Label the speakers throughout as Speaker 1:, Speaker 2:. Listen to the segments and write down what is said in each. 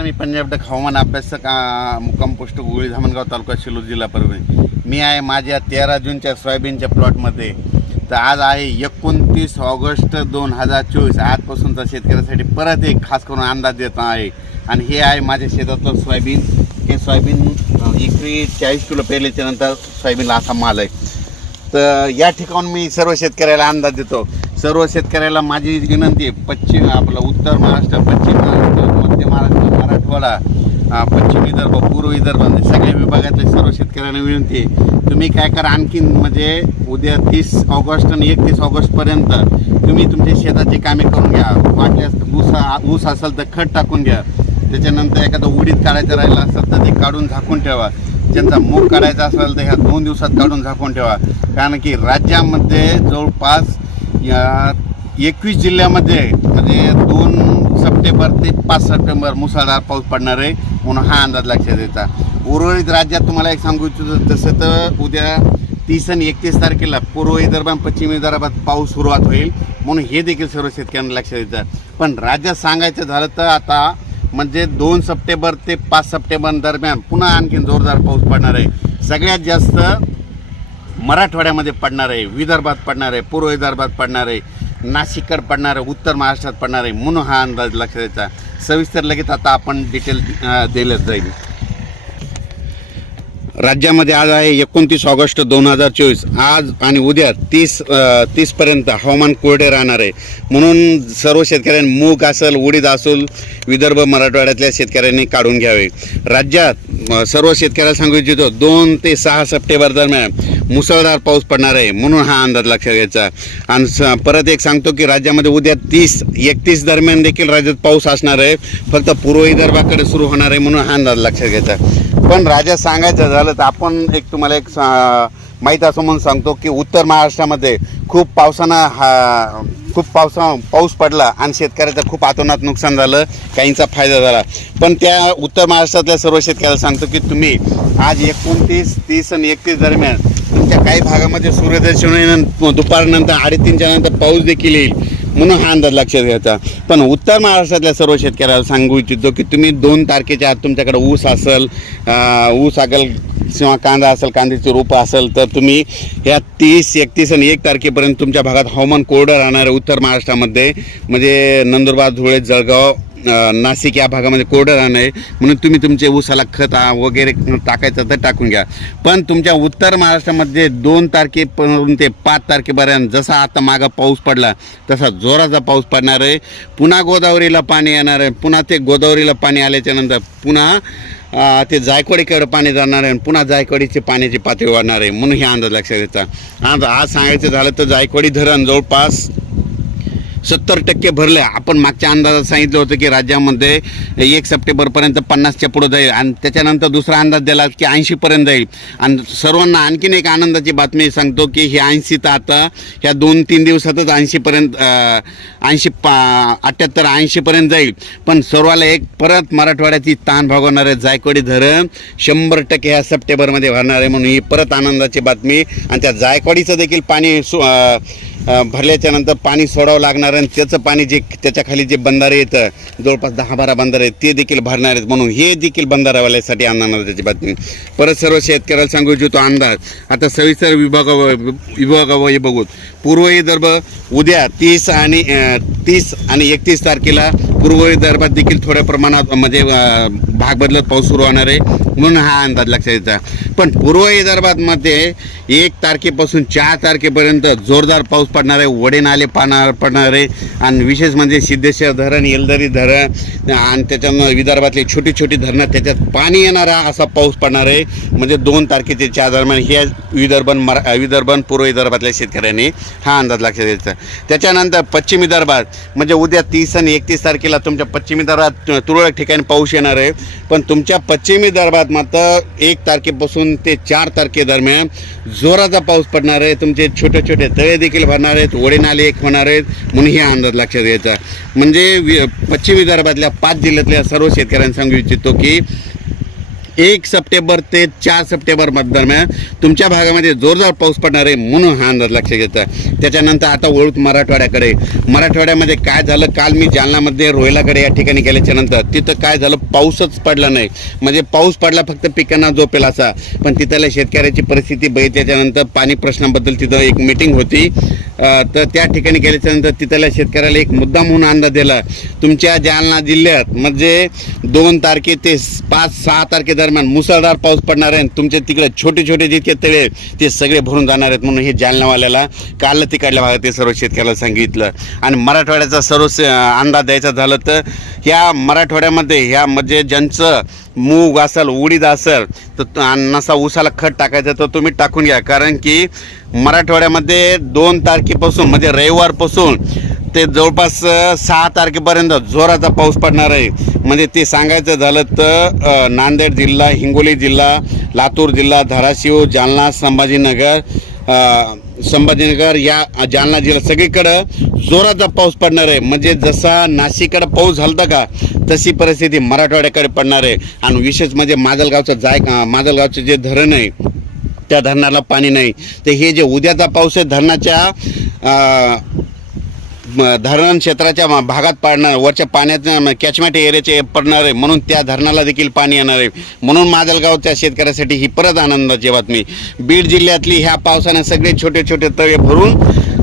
Speaker 1: नमस्कार मी पंजाब डक हवामान अभ्यासक मुक्काम पोस्ट गुगळी धामणगाव तालुका शिलूर जिल्हा परभणी. मी आहे माझ्या तेरा जूनच्या सोयाबीनच्या प्लॉटमध्ये. तर आज आहे एकोणतीस ऑगस्ट दोन हजार चोवीस. आजपासूनचा शेतकऱ्यासाठी परत एक खास करून अंदाज देत आहे. आणि हे आहे माझ्या शेतातलं सोयाबीन. हे सोयाबीन अ, एकरी चाळीस किलो पेरल्याच्या नंतर सोयाबीनला असा माल आहे. तर या ठिकाणून मी सर्व शेतकऱ्याला अंदाज देतो. सर्व शेतकऱ्याला माझी विनंती आहे पश्चिम आपलं उत्तर महाराष्ट्र पश्चिम महाराष्ट्र मध्य महाराष्ट्र मराठवाडा पश्चिम विदर्भ पूर्व विदर्भ म्हणजे सगळ्या विभागातल्या सर्व शेतकऱ्यांना विनंती आहे. तुम्ही काय करा आणखीन म्हणजे उद्या तीस ऑगस्ट आणि एकतीस ऑगस्टपर्यंत तुम्ही तुमच्या शेताची कामे करून घ्या. वाटल्यास ऊस ऊस असेल तर खत टाकून घ्या. त्याच्यानंतर एखादं उडीद काढायचं राहिलं असेल तर ते काढून झाकून ठेवा. ज्यांचा मूग काढायचा असेल तर ह्या दोन दिवसात काढून झाकून ठेवा. कारण की राज्यामध्ये जवळपास या एकवीस जिल्ह्यामध्ये म्हणजे दोन सप्टेंबर ते पाच सप्टेंबर मुसळधार पाऊस पडणार आहे म्हणून हा अंदाज लक्षात येतात उर्वरित राज्यात तुम्हाला एक सांगू इच्छितो तसं तर उद्या तीस आणि एकतीस तारखेला पूर्व विदर्भात पश्चिम विदर्भात पाऊस सुरुवात होईल म्हणून हे देखील सर्व शेतकऱ्यांना लक्षात येतं. पण राज्यात सांगायचं झालं तर आता म्हणजे दोन सप्टेंबर ते पाच सप्टेंबर दरम्यान पुन्हा आणखीन जोरदार पाऊस पडणार आहे. सगळ्यात जास्त मराठवाड्यामध्ये पडणार आहे विदर्भात पडणार आहे पूर्व विदर्भात पडणार आहे. नाशिककडे पडणार आहे उत्तर महाराष्ट्रात पडणार आहे म्हणून हा अंदाज लक्षात द्यायचा सविस्तर लगेच आता आपण डिटेल दिलंच जाईल. राज्यामध्ये आज आहे एकोणतीस ऑगस्ट दोन हजार चोवीस. आज आणि उद्या तीस तीसपर्यंत हवामान कोरडे राहणार आहे. म्हणून सर्व शेतकऱ्यांनी मूग असेल उडीद असेल विदर्भ मराठवाड्यातल्या शेतकऱ्यांनी काढून घ्यावे. राज्यात सर्व शेतकऱ्याला सांगू इच्छितो दोन ते सहा सप्टेंबर दरम्यान मुसळधार पाऊस पडणार आहे म्हणून हा अंदाज लक्षात घ्यायचा. आणि स- परत एक सांगतो की राज्यामध्ये उद्या तीस एकतीस दरम्यान देखील राज्यात पाऊस असणार आहे. फक्त पूर्व विदर्भाकडे सुरू होणार आहे म्हणून हा अंदाज लक्षात घ्यायचा. पण राज्यात सांगायचं झालं तर आपण एक तुम्हाला एक माहीत असं म्हणून सांगतो की उत्तर महाराष्ट्रामध्ये खूप पावसानं हा खूप पावसा पाऊस पडला आणि शेतकऱ्याचं खूप आतोनात नुकसान झालं काहींचा फायदा झाला. पण त्या उत्तर महाराष्ट्रातल्या सर्व शेतकऱ्याला सांगतो की तुम्ही आज एकोणतीस तीस आणि एकतीस दरम्यान तुमच्या काही भागामध्ये सूर्यदर्शन दुपारनंतर अडीतीनच्या नंतर पाऊस देखील येईल. म्हणून हा अंदाज लक्षात घ्यायचा. पण उत्तर महाराष्ट्रातल्या सर्व शेतकऱ्याला सांगू इच्छितो की तुम्ही दोन तारखेच्या आत तुमच्याकडे ऊस असेल ऊस असेल किंवा कांदा असेल कांद्याची रोपं असेल तर तुम्ही ह्या तीस एकतीस आणि एक तारखेपर्यंत तुमच्या भागात हवामान कोरडं राहणार आहे उत्तर महाराष्ट्रामध्ये. म्हणजे नंदुरबार धुळे जळगाव नाशिक या भागामध्ये कोरडं राहणं आहे. म्हणून तुम्ही तुमचे ऊसाला खत वगैरे टाकायचं तर टाकून घ्या. पण तुमच्या उत्तर महाराष्ट्रामध्ये दोन तारखेपासून ते पाच तारखेपर्यंत जसा आता मागं पाऊस पडला तसा जोराचा पाऊस पडणार आहे. पुन्हा गोदावरीला पाणी येणार आहे. पुन्हा ते गोदावरीला पाणी आल्याच्यानंतर पुन्हा ते जायकवाडीकडे पाणी जाणार आहे आणि पुन्हा जायकवाडीची पाण्याची पातळी वाढणार आहे. म्हणून हे अंदाज लक्षात घ्यायचा आज आज सांगायचं झालं तर जायकवाडी धरण जवळपास सत्तर टक्के भरलं. आपण मागच्या अंदाजात सांगितलं होतं की राज्यामध्ये एक सप्टेंबरपर्यंत पन्नासच्या पुढं जाईल आणि त्याच्यानंतर दुसरा अंदाज दिला की ऐंशीपर्यंत जाईल. आणि सर्वांना आणखीन एक आनंदाची बातमी सांगतो की ही ऐंशी तर आता ह्या दोन तीन दिवसातच ऐंशीपर्यंत ऐंशी पा अठ्ठ्याहत्तर ऐंशीपर्यंत जाईल. पण सर्वाला एक परत मराठवाड्याची ताण भागवणार आहे जायकवाडी धरण शंभर टक्के ह्या सप्टेंबरमध्ये भरणार आहे म्हणून ही परत आनंदाची बातमी. आणि त्या जायकवाडीचं देखील पाणी सु भरल्याच्यानंतर पाणी सोडावं लागणार आणि त्याचं पाणी जे त्याच्याखाली जे बंधारे येतं जवळपास दहा बारा बंधारे आहेत ते देखील भरणार आहेत म्हणून हे देखील बंधारावाल्यासाठी आणणार त्याची बातमी. परत सर्व शेतकऱ्याला सांगू इच्छितो अंदाज आता सविस्तर विभागावर विभागावर हे बघू पूर्व विदर्भ उद्या तीस आणि तीस आणि एकतीस तारखेला पूर्व विदर्भात देखील थोड्या प्रमाणात म्हणजे भाग बदलत पाऊस सुरू होणार आहे म्हणून हा अंदाज लक्षात यायचा पण पूर्व विदर्भातमध्ये एक तारखेपासून चार तारखेपर्यंत जोरदार पाऊस पडणार आहे वडे नाले पाणार पडणार आहे आणि विशेष म्हणजे सिद्धेश्वर धरण येलदरी धरण आणि त्याच्यानं विदर्भातली छोटी छोटी धरणं त्याच्यात पाणी येणारा असा पाऊस पडणार आहे म्हणजे दोन तारखेचे चार दरम्यान हे विदर्भन मरा विदर्भन पूर्व विदर्भातल्या शेतकऱ्यांनी हा अंदाज लक्षात द्यायचा त्याच्यानंतर पश्चिम विदर्भात म्हणजे उद्या तीस आणि एकतीस तारखेला तुमच्या पश्चिम विदर्भात तुरळक ठिकाणी पाऊस येणार आहे. पण तुमच्या पश्चिम विदर्भात मात्र एक तारखेपासून ते चार तारखेदरम्यान जोराचा पाऊस पडणार आहे. तुमचे छोटे छोटे तळे देखील भरणार आहेत. ओढे नाले एक होणार आहेत. म्हणून हे अंदाज लक्षात घ्यायचा म्हणजे वि पश्चिम विदर्भातल्या पाच जिल्ह्यातल्या सर्व शेतकऱ्यांना सांगू इच्छितो की एक सप्टेंबर ते चार सप्टेंबर दरम्यान तुमच्या भागामध्ये जोरदार पाऊस पडणार आहे म्हणून हा अंदाज लक्ष घ्यायचा त्याच्यानंतर आता वळूत मराठवाड्याकडे. मराठवाड्यामध्ये काय झालं? काल मी जालनामध्ये रोहिलाकडे या ठिकाणी गेल्याच्यानंतर तिथं काय झालं? पाऊसच पडला नाही. म्हणजे पाऊस पडला फक्त पिकांना झोपेल असा. पण तिथल्या शेतकऱ्याची परिस्थिती बघितल्याच्यानंतर पाणी प्रश्नाबद्दल तिथं एक मिटिंग होती. तर त्या ठिकाणी गेल्याच्यानंतर तिथल्या शेतकऱ्याला एक मुद्दा म्हणून अंदाज दिला. तुमच्या जालना जिल्ह्यात म्हणजे दोन तारखे ते पाच सहा तारखे दरम्यान मुसळधार पाऊस पडणार आहे आणि तुमच्या तिकडे छोटे छोटे जितके तळे ते सगळे भरून जाणार आहेत म्हणून हे जालनावाल्याला काल तिकडल्या भागात ते सर्व शेतकऱ्याला सांगितलं. आणि मराठवाड्याचा सर्व अंदाज द्यायचा झालं तर ह्या मराठवाड्यामध्ये ह्या म्हणजे ज्यांचं मूग असेल उडीद असेल तर आणि नसा ऊसाला खत टाकायचं तर तुम्ही टाकून घ्या. कारण की मराठवाड्यामध्ये दोन तारखेपासून म्हणजे रविवारपासून ते जवळपास सहा तारखेपर्यंत जोराचा पाऊस पडणार आहे. म्हणजे ते सांगायचं झालं तर नांदेड जिल्हा हिंगोली जिल्हा लातूर जिल्हा धाराशिव जालना संभाजीनगर संभाजीनगर या जालना जिल्हा सगळीकडं जोराचा पाऊस पडणार आहे. म्हणजे जसा नाशिककडं पाऊस झालता का तशी परिस्थिती मराठवाड्याकडे पडणार आहे. आणि विशेष म्हणजे माजलगावचं जाय माजलगावचं जे धरण आहे त्या धरणाला पाणी नाही. तर हे जे उद्याचा पाऊस आहे धरणाच्या धरण क्षेत्राच्या भागात पाडणार वरच्या पाण्याच्या कॅचमेंट एरियाचे पडणार आहे. म्हणून त्या धरणाला देखील पाणी येणार आहे. म्हणून माजलगावच्या शेतकऱ्यासाठी ही परत आनंदाची बातमी. बीड जिल्ह्यातली ह्या पावसाने सगळे छोटे छोटे तळे भरून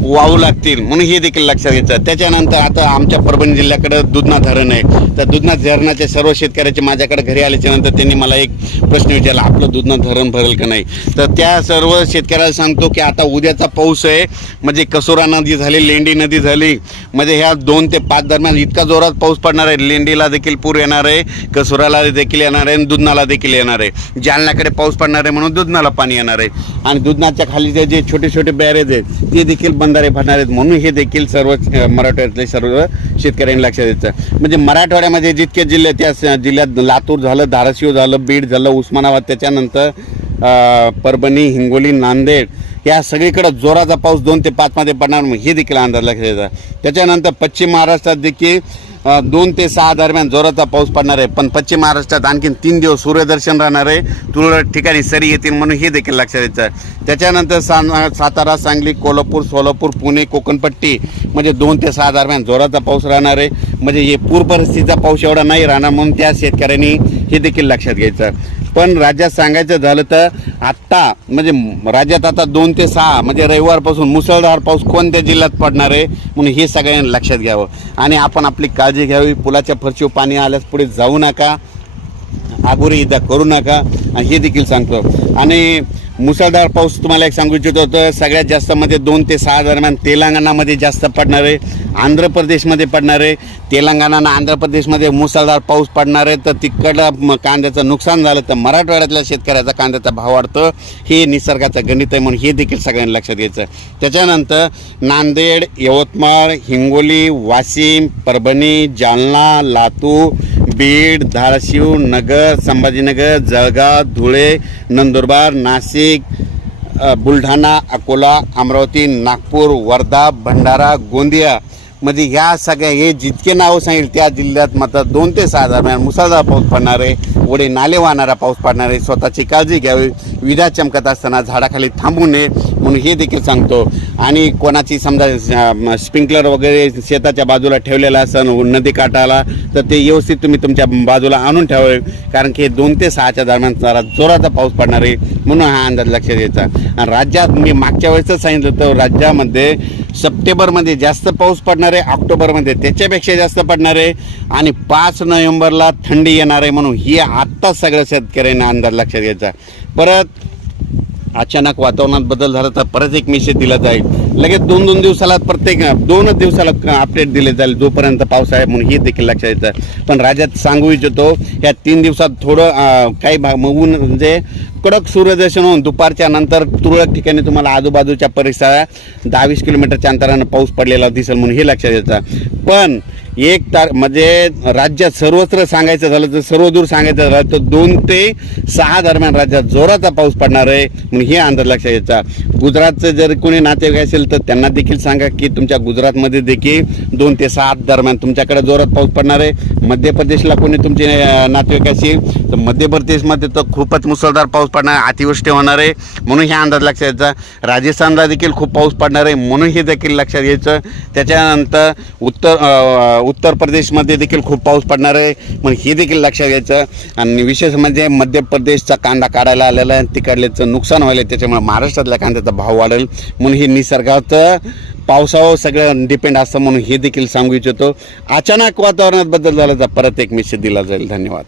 Speaker 1: वाहू लागतील म्हणून हे देखील लक्षात घ्यायचं त्याच्यानंतर आता आमच्या परभणी जिल्ह्याकडं दुधना धरण आहे. तर दुधना धरणाच्या सर्व शेतकऱ्याचे माझ्याकडे घरी आल्याच्यानंतर त्यांनी मला एक प्रश्न विचारला आपलं दुधना धरण भरेल का नाही? तर त्या सर्व शेतकऱ्याला सांगतो की आता उद्याचा पाऊस आहे म्हणजे कसोरा नदी झाली लेंडी नदी झाली म्हणजे ह्या दोन ते पाच दरम्यान इतका जोरात पाऊस पडणार आहे. लेंडीला देखील पूर येणार आहे कसोराला देखील येणार आहे आणि दुधनाला देखील येणार आहे. जालन्याकडे पाऊस पडणार आहे म्हणून दुधनाला पाणी येणार आहे. आणि दुधनाच्या खालीचे जे छोटे छोटे बॅरेज आहेत ते देखील बंद बंधारे भरणार आहेत म्हणून हे देखील सर्व मराठवाड्यातले सर्व शेतकऱ्यांनी लक्षात द्यायचं. म्हणजे मराठवाड्यामध्ये जितके जिल्हे त्या जिल्ह्यात लातूर झालं धाराशिव झालं बीड झालं उस्मानाबाद त्याच्यानंतर परभणी हिंगोली नांदेड या सगळीकडं जोराचा पाऊस दोन ते पाचमध्ये पडणार हे देखील अंदाज लक्षात द्यायचा त्याच्यानंतर पश्चिम महाराष्ट्रात देखील दोन ते सहा दरम्यान जोराचा पाऊस पडणार आहे. पण पश्चिम महाराष्ट्रात आणखीन तीन दिवस सूर्यदर्शन राहणार आहे. तुरळक ठिकाणी सरी येतील म्हणून हे देखील लक्षात द्यायचं त्याच्यानंतर सा सातारा सांगली कोल्हापूर सोलापूर पुणे कोकणपट्टी म्हणजे दोन ते सहा दरम्यान जोराचा पाऊस राहणार आहे. म्हणजे हे पूर परिस्थितीचा पाऊस एवढा नाही राहणार म्हणून त्या शेतकऱ्यांनी हे देखील लक्षात घ्यायचं. पण राज्यात सांगायचं झालं तर आत्ता म्हणजे राज्यात आता दोन ते सहा म्हणजे रविवारपासून मुसळधार पाऊस कोणत्या जिल्ह्यात पडणार आहे? म्हणून हे सगळ्यांनी लक्षात घ्यावं. आणि आपण आपली काळजी घ्यावी. पुलाच्या फरशीवर पाणी आल्यास पुढे जाऊ नका. आगोरी इदा करू नका. हे देखील सांगतो. आणि मुसळधार पाऊस तुम्हाला एक सांगू इच्छितो होतं सगळ्यात जास्त मध्ये दोन ते सहा दरम्यान तेलंगणामध्ये जास्त पडणार आहे. आंध्र प्रदेशमध्ये पडणार आहे. तेलंगणा आणि आंध्र प्रदेशमध्ये मुसळधार पाऊस पडणार आहे. तर तिकडं कांद्याचं नुकसान झालं तर मराठवाड्यातल्या शेतकऱ्याचा कांद्याचा भाव वाढतं. हे निसर्गाचं गणित आहे म्हणून हे देखील सगळ्यांनी लक्षात घ्यायचं. त्याच्यानंतर नांदेड यवतमाळ हिंगोली वाशिम परभणी जालना लातूर बीड धाराशिव नगर संभाजीनगर जळगाव धुळे नंदुरबार नाशिक बुलढाणा अकोला अमरावती नागपूर वर्धा भंडारा गोंदिया मध्ये ह्या सगळ्या हे जितके नावं सांगेल त्या जिल्ह्यात मात्र दोन ते सहा दरम्यान मुसळधार पाऊस पडणार आहे. ओढे नाले वाहणारा पाऊस पडणार आहे. स्वतःची काळजी घ्यावी. विधा चमकत असताना झाडाखाली थांबू नये म्हणून हे देखील सांगतो. आणि कोणाची समजा स्प्रिंकलर वगैरे शेताच्या बाजूला ठेवलेला असं नदी काठाला तर ते व्यवस्थित तुम्ही तुमच्या बाजूला आणून ठेवावे. कारण की हे दोन ते सहाच्या दरम्यान जरा जोराचा पाऊस पडणार आहे म्हणून हा अंदाज लक्षात द्यायचा आणि राज्यात मी मागच्या वेळेसच सांगितलं तर राज्यामध्ये सप्टेंबरमध्ये जास्त पाऊस पडणार आहे ऑक्टोबरमध्ये त्याच्यापेक्षा जास्त पडणार आहे. आणि पाच नोव्हेंबरला थंडी येणार आहे म्हणून ही आत्ताच सगळ्या शेतकऱ्यांना अंदाज लक्षात घ्यायचा. परत अचानक वातावरणात बदल झाला तर परत एक मेसेज दिला जाईल. लगेच दोन दोन दिवसाला प्रत्येक दोनच दिवसाला अपडेट दिले जाईल. जोपर्यंत पाऊस आहे म्हणून हे देखील लक्षात येतं. पण राज्यात सांगू इच्छितो या तीन दिवसात थोडं काही भाग मगून म्हणजे कडक सूर्यदर्शन होऊन दुपारच्या नंतर तुरळक ठिकाणी तुम्हाला आजूबाजूच्या परिसरात दहावीस किलोमीटरच्या अंतरानं पाऊस पडलेला दिसेल म्हणून हे लक्षात येतं. पण एक तार म्हणजे राज्यात सर्वत्र सांगायचं झालं तर सर्वदूर सांगायचं झालं तर दोन ते सहा दरम्यान राज्यात जोराचा पाऊस पडणार आहे म्हणून हे अंदाज लक्षात घ्यायचा गुजरातचं जर कोणी नातेवाईक असेल तर त्यांना देखील सांगा की तुमच्या गुजरातमध्ये देखील दोन ते सात दरम्यान तुमच्याकडे जोरात पाऊस पडणार आहे. मध्य प्रदेशला कोणी तुमचे नातेवाईक असेल तर मध्य प्रदेशमध्ये तर खूपच मुसळधार पाऊस पडणार अतिवृष्टी होणार आहे म्हणून हे अंदाज लक्षात यायचा राजस्थानला देखील खूप पाऊस पडणार आहे म्हणून हे देखील लक्षात घ्यायचं त्याच्यानंतर उत्तर उत्तर प्रदेशमध्ये देखील खूप पाऊस पडणार आहे. म्हणून हे देखील लक्षात घ्यायचं. आणि विशेष म्हणजे मध्य प्रदेशचा कांदा काढायला आलेला आहे तिकडल्याचं नुकसान व्हायला आहे, त्याच्यामुळे महाराष्ट्रातल्या कांद्याचा भाव वाढेल. म्हणून हे निसर्गाचं पावसावर सगळं डिपेंड असतं म्हणून हे देखील सांगू इच्छितो. अचानक वातावरणात बदल झाला तर परत एक मेसेज दिला जाईल. धन्यवाद.